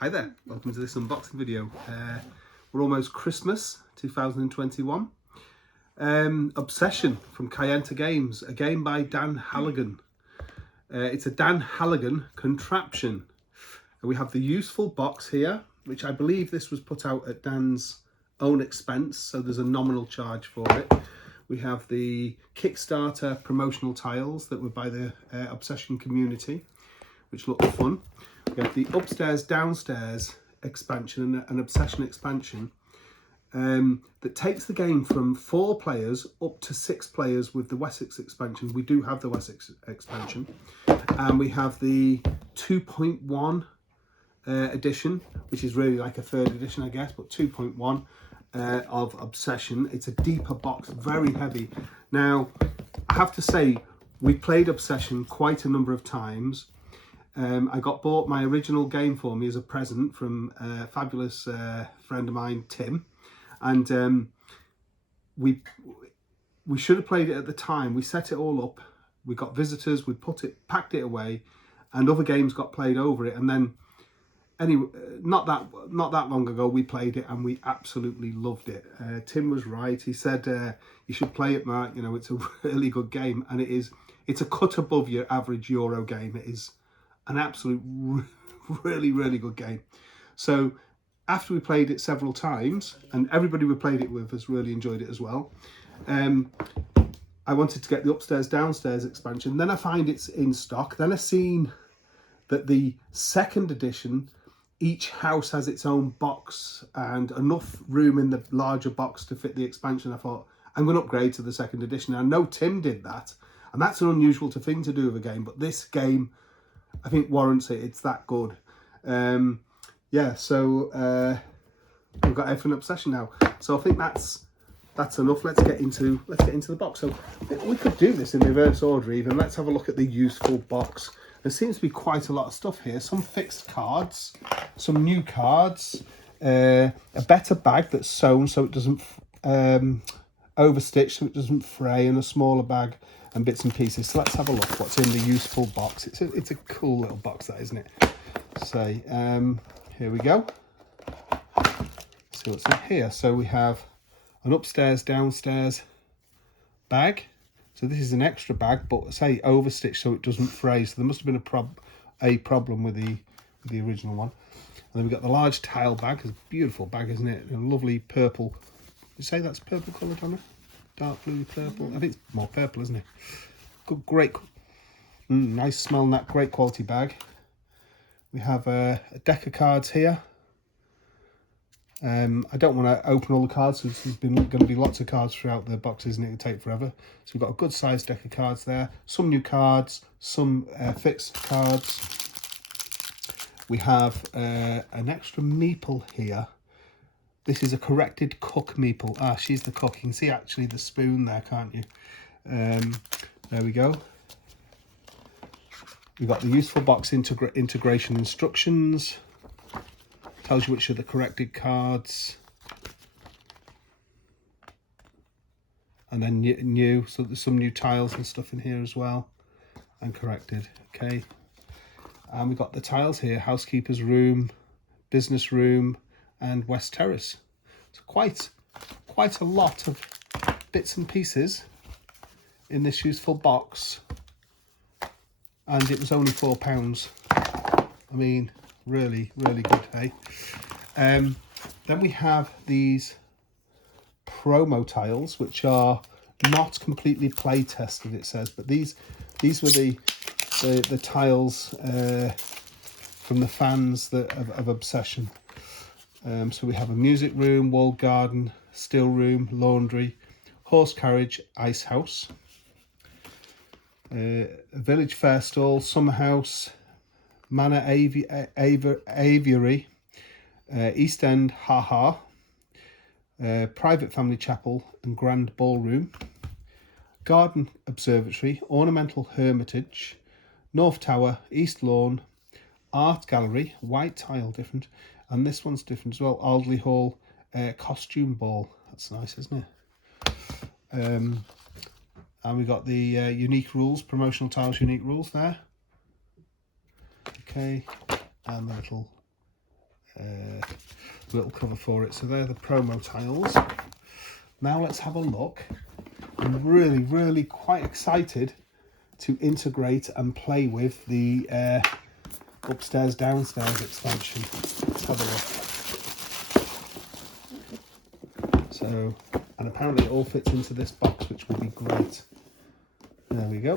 Hi there, welcome to this unboxing video. We're almost Christmas 2021. Obsession from Kayenta Games, a game by Dan Halligan. It's a Dan Halligan contraption. We have the useful box here, which I believe this was put out at Dan's own expense, so there's a nominal charge for it. We have the Kickstarter promotional tiles that were by the Obsession community, which look fun. We have the upstairs downstairs expansion, an Obsession expansion that takes the game from 4 players up to 6 players with the Wessex expansion. We do have the Wessex expansion, and we have the 2.1 edition, which is really like a 3rd edition, I guess, but 2.1 of Obsession. It's a deeper box, very heavy. Now, I have to say, we played Obsession quite a number of times. I got bought my original game for me as a present from a fabulous friend of mine, Tim, and we should have played it at the time. We set it all up, we got visitors, we packed it away, and other games got played over it. And then, anyway, not that long ago, we played it and we absolutely loved it. Tim was right. He said you should play it, Mark. You know, it's a really good game, and it is. It's a cut above your average Euro game. It is an absolute really good game. So after we played it several times, and everybody we played it with has really enjoyed it as well, I wanted to get the upstairs downstairs expansion. Then I find it's in stock. Then I seen that the 2nd edition, each house has its own box and enough room in the larger box to fit the expansion. I thought, I'm going to upgrade to the 2nd edition. I know Tim did that, and that's an unusual thing to do with a game, but this game, I think, warrants it. It's that good. Yeah, so we've got everything Obsession now. So I think that's enough. Let's get into the box. So we could do this in reverse order even. Let's have a look at the useful box. There seems to be quite a lot of stuff here. Some fixed cards, some new cards, a better bag that's sewn so it doesn't overstitch, so it doesn't fray, and a smaller bag and bits and pieces. So let's have a look what's in the useful box. It's a cool little box, that, isn't it? So here we go. See what's in here. So we have an upstairs downstairs bag. So this is an extra bag, but say overstitched so it doesn't fray. So there must have been a problem with the original one. And then we've got the large tile bag. It's a beautiful bag, isn't it? A lovely purple. You say that's purple colour, Donna? Dark blue, purple. I think it's more purple, isn't it? Good, great, nice smelling, that great quality bag. We have a deck of cards here. I don't want to open all the cards, so there's going to be lots of cards throughout the boxes and it will take forever. So we've got a good sized deck of cards there. Some new cards, some fixed cards. We have an extra meeple here. This is a corrected cook meeple. Ah, she's the cook. You can see actually the spoon there, can't you? There we go. We've got the useful box integration instructions. Tells you which are the corrected cards. And then new, so there's some new tiles and stuff in here as well. And corrected, okay. And we've got the tiles here: housekeeper's room, business room, and West Terrace. So quite a lot of bits and pieces in this useful box, and it was only £4. I mean, really good, hey. Then we have these promo tiles, which are not completely play tested, it says, but these were the tiles from the fans of Obsession. So we have a music room, walled garden, still room, laundry, horse carriage, ice house, a village fair stall, summer house, manor aviary, East End haha, private family chapel and grand ballroom, garden observatory, ornamental hermitage, north tower, east lawn, art gallery, white tile, different. And this one's different as well. Alderley Hall costume ball. That's nice, isn't it? And we got the unique rules, promotional tiles, unique rules there. Okay, and the little little cover for it. So they're the promo tiles. Now let's have a look. I'm really quite excited to integrate and play with the upstairs downstairs expansion. Let's have a look. So, and apparently it all fits into this box, which will be great. There we go.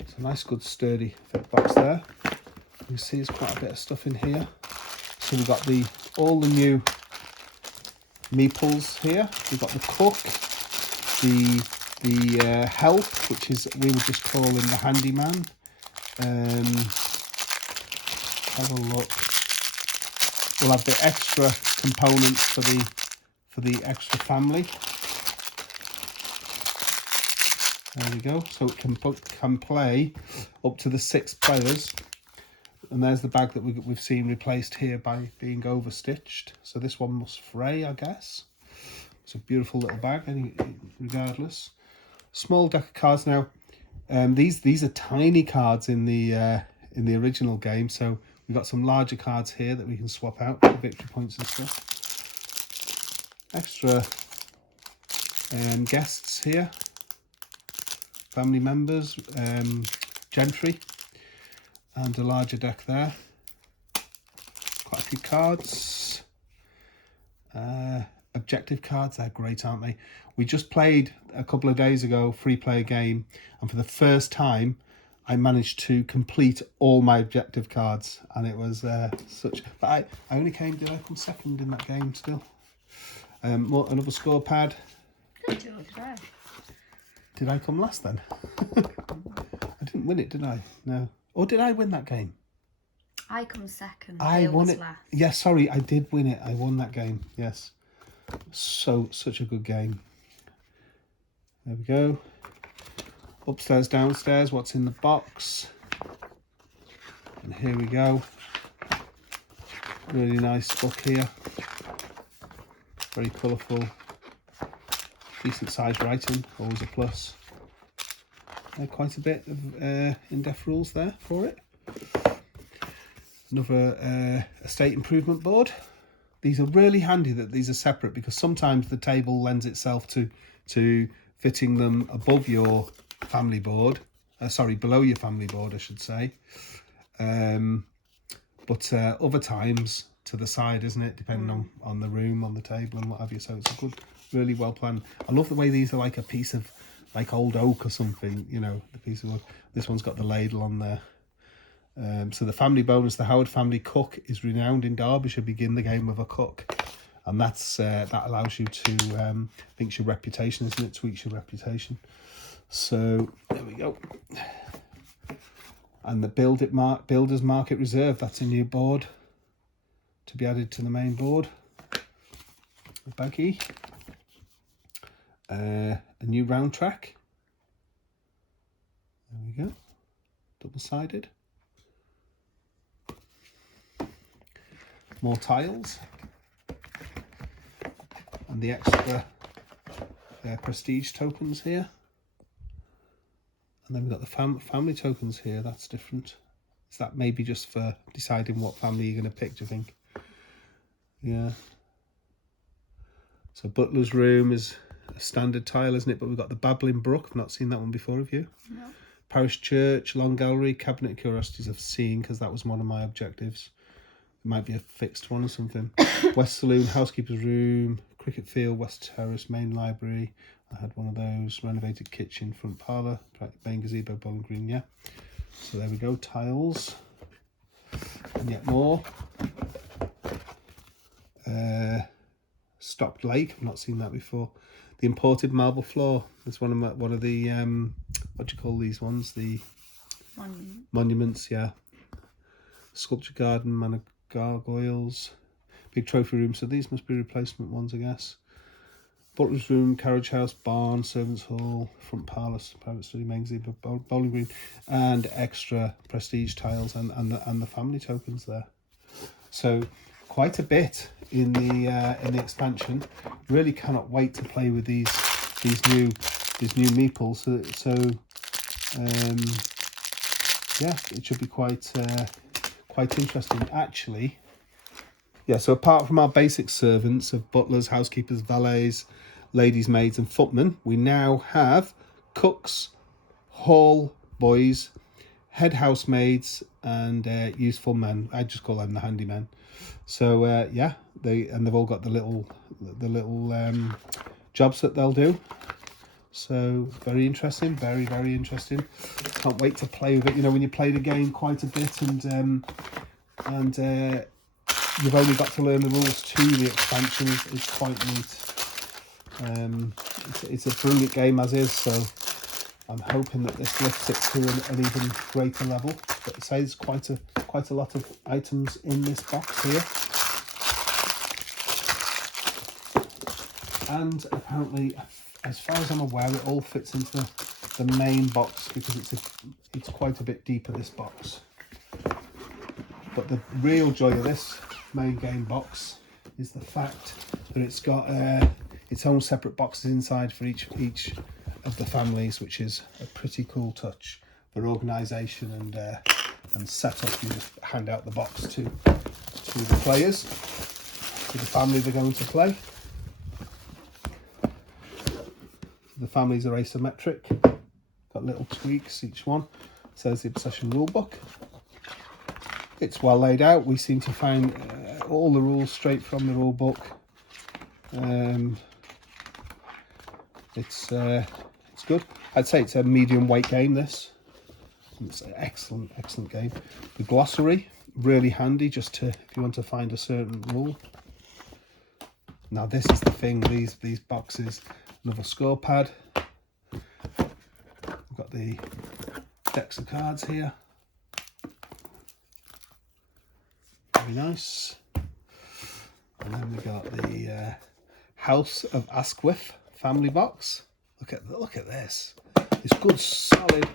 It's a nice good sturdy fit box there. You see there's quite a bit of stuff in here. So we've got all the new meeples here. We've got the cook, the help, which is we would just call him the handyman. Have a look. We'll have the extra components for the extra family. There we go. So it can play up to the 6 players. And there's the bag that we've seen replaced here by being overstitched. So this one must fray, I guess. It's a beautiful little bag, regardless. Small deck of cards now. These are tiny cards in the original game. So we've got some larger cards here that we can swap out for victory points and stuff. Extra guests here. Family members, gentry. And a larger deck there. Quite a few cards. Objective cards, they're great, aren't they? We just played a couple of days ago, free play game, and for the first time I managed to complete all my objective cards, and it was such... But I only came, did I come second in that game still? Another score pad. Did I come last then? I didn't win it, did I? No. Or did I win that game? I come second. I won it. Last. Yes, sorry, I did win it. I won that game. Yes. Such a good game. There we go. Upstairs, downstairs. What's in the box? And here we go. Really nice book here. Very colourful. Decent sized writing. Always a plus. Quite a bit of in-depth rules there for it. Another estate improvement board. These are really handy that these are separate, because sometimes the table lends itself to fitting them above your family board. Below your family board, I should say. But other times to the side, isn't it? Depending on the room, on the table and what have you. So it's a good, really well planned. I love the way these are like a piece of like old oak or something, you know, the piece of wood. This one's got the ladle on there. So the family bonus, the Howard family cook is renowned in Derbyshire. Begin the game with a cook, and that's that allows you to thinks your reputation, isn't it? Tweaks your reputation. So there we go. And the Builders Market Reserve, that's a new board to be added to the main board. A baggie. A new round track. There we go. Double-sided. More tiles. And the extra prestige tokens here. And then we've got the family tokens here. That's different. Is that maybe just for deciding what family you're going to pick, do you think? Yeah. So Butler's Room is a standard tile, isn't it? But we've got the Babbling Brook. I've not seen that one before, have you? No. Parish Church, Long Gallery, Cabinet of Curiosities I've seen, because that was one of my objectives. It might be a fixed one or something. West Saloon, Housekeeper's Room, Cricket Field, West Terrace, Main Library. I had one of those. Renovated kitchen, front parlour, main gazebo, Bowling Green, yeah. So there we go, tiles. And yet more. Stocked Lake, I've not seen that before. The imported marble floor. It's one of the what do you call these ones? The monuments, yeah. Sculpture garden, manor gargoyles, big trophy room. So these must be replacement ones, I guess. Butler's Room, carriage house, barn, servants' hall, front parlour, private study, main gazebo, Bowling Green, and extra prestige tiles and the family tokens there. So quite a bit in the expansion. Really cannot wait to play with these new meeples. So yeah, it should be quite quite interesting. Actually, yeah, so apart from our basic servants of butlers, housekeepers, valets, ladies' maids and footmen, we now have cooks, hall boys, head housemaids and useful men. I just call them the handymen. So yeah, they've all got the little jobs that they'll do. So very interesting, very interesting. Can't wait to play with it. You know, when you play the game quite a bit and you've only got to learn the rules to the expansion is quite neat. It's a brilliant game as is, so I'm hoping that this lifts it to an even greater level. But it says quite a lot of items in this box here. And apparently, as far as I'm aware, it all fits into the main box because it's quite a bit deeper, this box. But the real joy of this main game box is the fact that it's got its own separate boxes inside for each of the families, which is a pretty cool touch for organisation and setup. You just hand out the box to the players, to the family they're going to play. The families are asymmetric, got little tweaks each one. Says the Obsession rulebook. It's well laid out. We seem to find all the rules straight from the rule book. It's good. I'd say it's a medium weight game, this. It's an excellent game. The glossary, really handy just to, if you want to find a certain rule. Now this is the thing, these boxes, another score pad. We've got the decks of cards here. Very nice. And then we got the House of Asquith family box. Look at this. It's good, solid,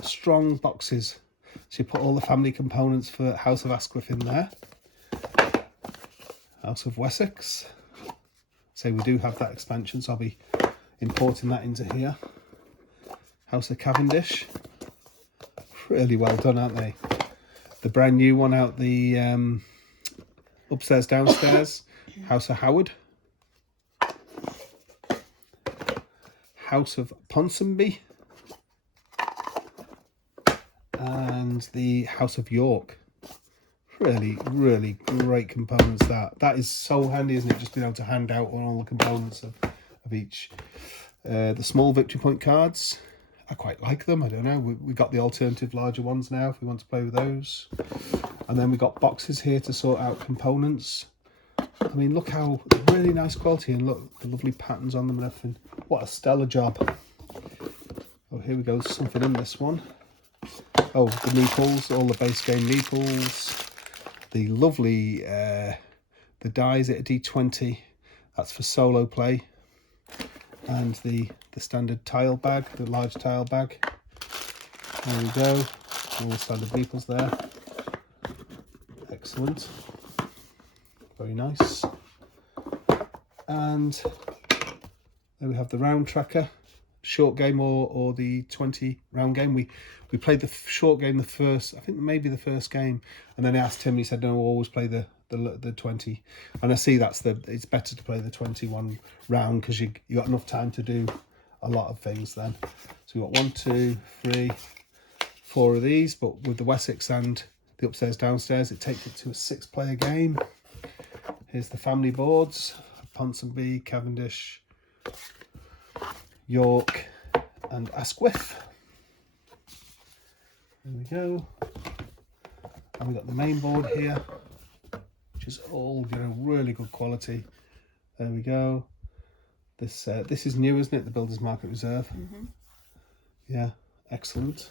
strong boxes. So you put all the family components for House of Asquith in there. House of Wessex. So we do have that expansion, so I'll be importing that into here. House of Cavendish. Really well done, aren't they? The brand new one out the upstairs, downstairs. House of Howard. House of Ponsonby. And the House of York. Really great components. That is so handy, isn't it? Just being able to hand out on all the components of each. The small victory point cards, I quite like them. I don't know, we got the alternative larger ones now if we want to play with those. And then we got boxes here to sort out components. I mean, look how really nice quality, and look the lovely patterns on them and everything. What a stellar job. Oh, here we go, there's something in this one. Oh, the meeples, all the base game meeples. The lovely, the dies at a D20, that's for solo play. And the standard tile bag, the large tile bag. There we go, all the standard meeples there. Excellent, very nice. And there we have the round tracker, short game or the 20 round game. We played the short game the first, I think maybe the first game, and then I asked him and he said no, we'll always play the 20. And I see it's better to play the 21 round because you got enough time to do a lot of things then. So we've got 1, 2, 3, 4 of these, but with the Wessex and the upstairs downstairs it takes it to a 6-player game. Here's the family boards, Ponsonby, Cavendish, York and Asquith. There we go. And we've got the main board here, which is all, you know, really good quality. There we go. This is new, isn't it? The Builders Market Reserve. Mm-hmm. Yeah, excellent.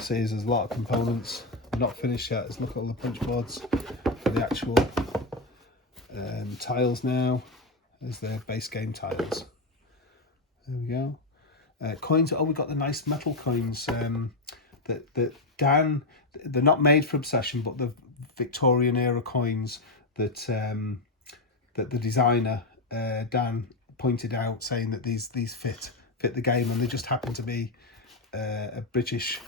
See, there's a lot of components. Not finished yet. Let's look at all the punch boards for the actual tiles now. There's the base game tiles. There we go. Coins. Oh, we've got the nice metal coins that Dan, they're not made for Obsession, but the Victorian era coins that that the designer Dan pointed out, saying that these fit the game, and they just happen to be a British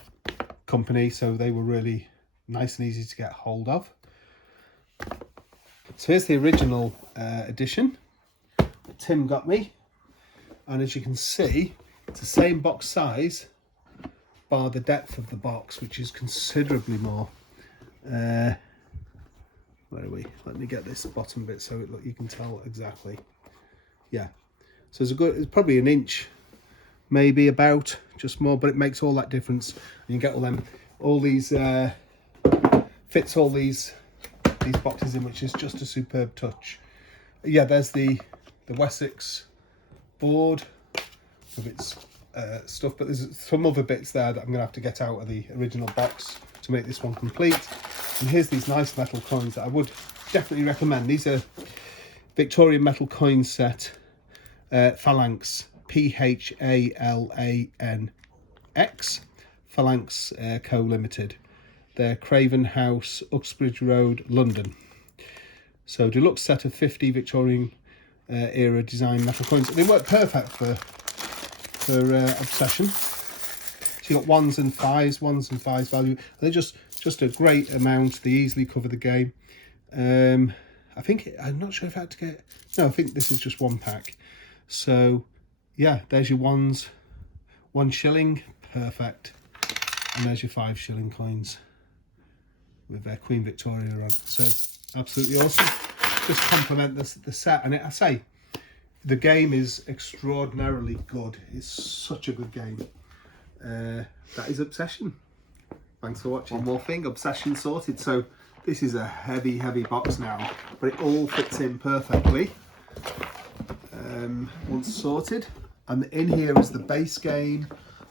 company, so they were really nice and easy to get hold of. So here's the original edition that Tim got me, and as you can see, it's the same box size bar the depth of the box, which is considerably more. Where are we? Let me get this bottom bit so you can tell exactly. Yeah, so it's probably an inch, maybe about, just more, but it makes all that difference. You can get all these fits all these boxes in, which is just a superb touch. Yeah, there's the Wessex board with its stuff, but there's some other bits there that I'm gonna have to get out of the original box to make this one complete. And here's these nice metal coins that I would definitely recommend. These are Victorian metal coin set, Phalanx, Phalanx, Phalanx Co Limited. They're Craven House, Uxbridge Road, London. So deluxe set of 50 Victorian era design metal coins. They work perfect for Obsession. So you got ones and fives value. They're just a great amount. They easily cover the game. I'm not sure if I had to get. No, I think this is just one pack. So yeah, there's your ones, 1 shilling, perfect, and there's your 5 shilling coins with their Queen Victoria on. So absolutely awesome. Just complement the set, and I say the game is extraordinarily good. It's such a good game. That is Obsession. Thanks for watching. One more thing, Obsession sorted. So this is a heavy box now, but it all fits in perfectly once sorted. And in here is the base game,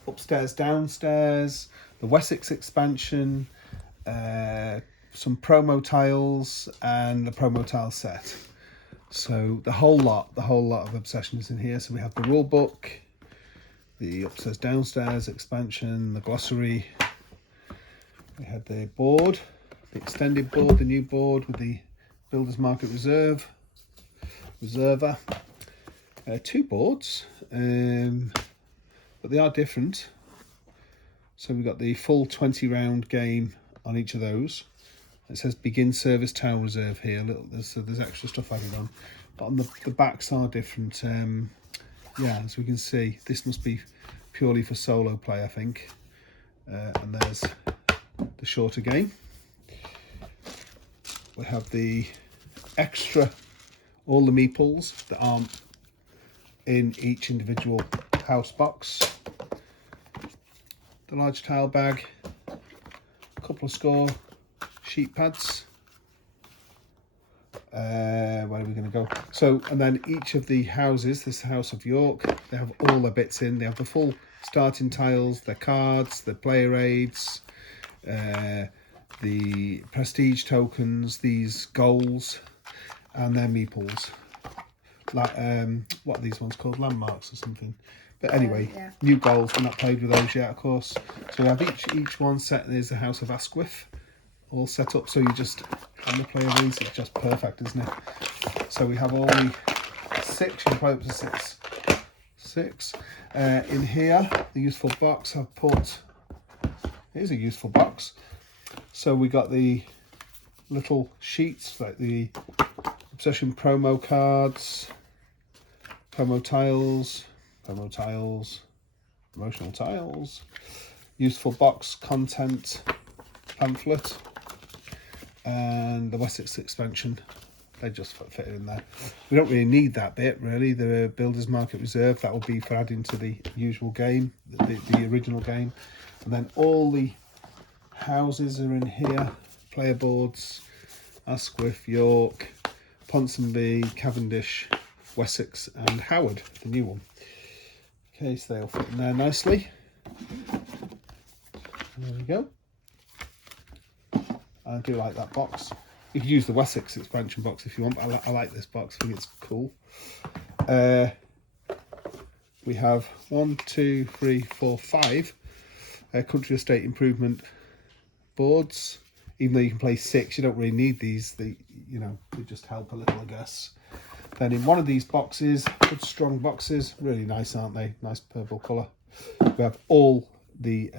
upstairs, downstairs, the Wessex expansion, some promo tiles, and the promo tile set. So the whole lot of Obsession is in here. So we have the rule book, the upstairs, downstairs expansion, the glossary. We had the board, the extended board, the new board with the Builders Market Reserver. 2 boards, but they are different. So we've got the full 20 round game on each of those. It says begin service tile reserve here. There's extra stuff added on, but on the backs are different. Yeah, as we can see, this must be purely for solo play, I think. And there's the shorter game. We have the extra, all the meeples that aren't in each individual house box. The large tile bag, a couple of score sheet pads. Where are we going to go? So, and then each of the houses, this House of York, they have all their bits in. They have the full starting tiles, their cards, their player aids, the prestige tokens, these goals, and their meeples. Like what are these ones called? Landmarks or something. But anyway, yeah. New goals. We're not played with those yet, of course. So we have each one set. There's the House of Asquith all set up. So you just on the player these, it's just perfect, isn't it? So we have all the 6. You can play up to 6. 6 in here. The useful box I've put. Here's a useful box. So we got the little sheets like the Obsession promo cards, promo tiles, promotional tiles, useful box content pamphlet, and the Wessex expansion. They just fit in there. We don't really need that bit, really. The Builders Market Reserve, that will be for adding to the usual game, the original game. And then all the houses are in here. Player boards, Asquith, York, Ponsonby, Cavendish, Wessex and Howard, the new one. Okay, so they all fit in there nicely. There we go. I do like that box. You can use the Wessex expansion box if you want, but I like this box. I think it's cool. We have 1, 2, 3, 4, 5 country estate improvement boards. Even though you can play 6, you don't really need these. They just help a little, I guess. Then in one of these boxes, good strong boxes, really nice, aren't they? Nice purple colour. We have all the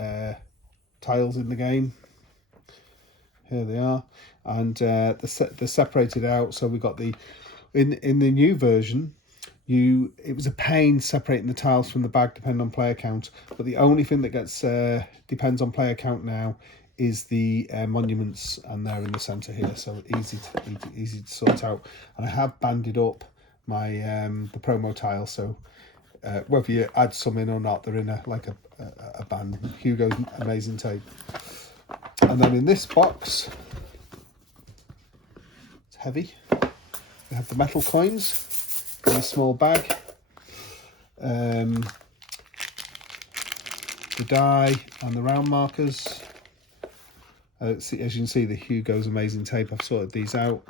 tiles in the game. Here they are, and they're separated out. So we got the in the new version. It was a pain separating the tiles from the bag depending on player count, but the only thing that gets depends on player count now is the monuments, and they're in the center here, so easy to sort out. And I have banded up my the promo tiles, so whether you add some in or not, they're in a band. Hugo's amazing tape. And then in this box, it's heavy. We have the metal coins in a small bag, the die and the round markers. As you can see, the Hugo's amazing tape. I've sorted these out,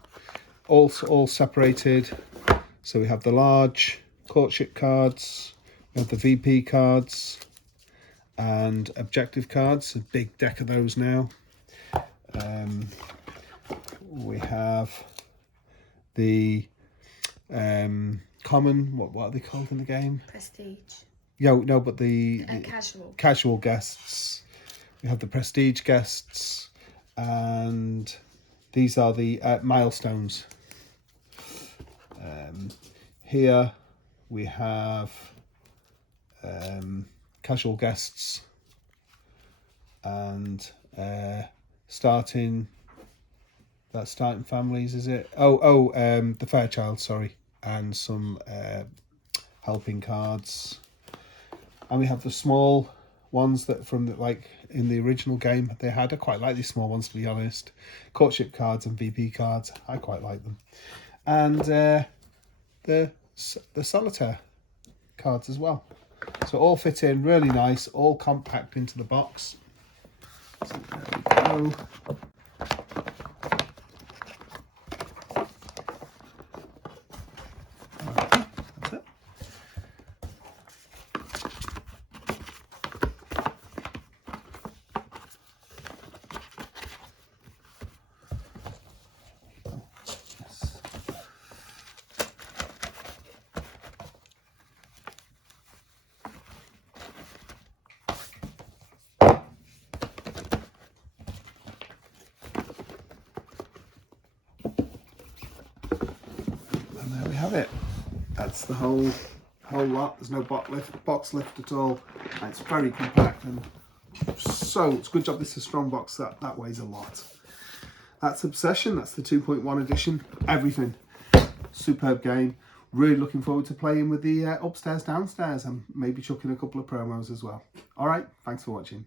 all separated. So we have the large courtship cards, we have the VP cards, and objective cards. A big deck of those now. We have the common, what are they called in the game? Prestige. No, but the Casual guests. We have the prestige guests, and these are the milestones. Here we have casual guests and starting families, is it? The Fairchild, sorry, and some helping cards. And we have the small ones that in the original game they had. I quite like these small ones, to be honest. Courtship cards and VP cards, I quite like them. And the solitaire cards as well. So all fit in really nice, all compact into the box. So there we go. That's it. And there we have it. That's the whole lot. There's no box lift at all. And it's very compact, and so it's a good job this is a strong box. That weighs a lot. That's Obsession. That's the 2.1 edition. Everything. Superb game. Really looking forward to playing with the upstairs, downstairs, and maybe chucking a couple of promos as well. All right. Thanks for watching.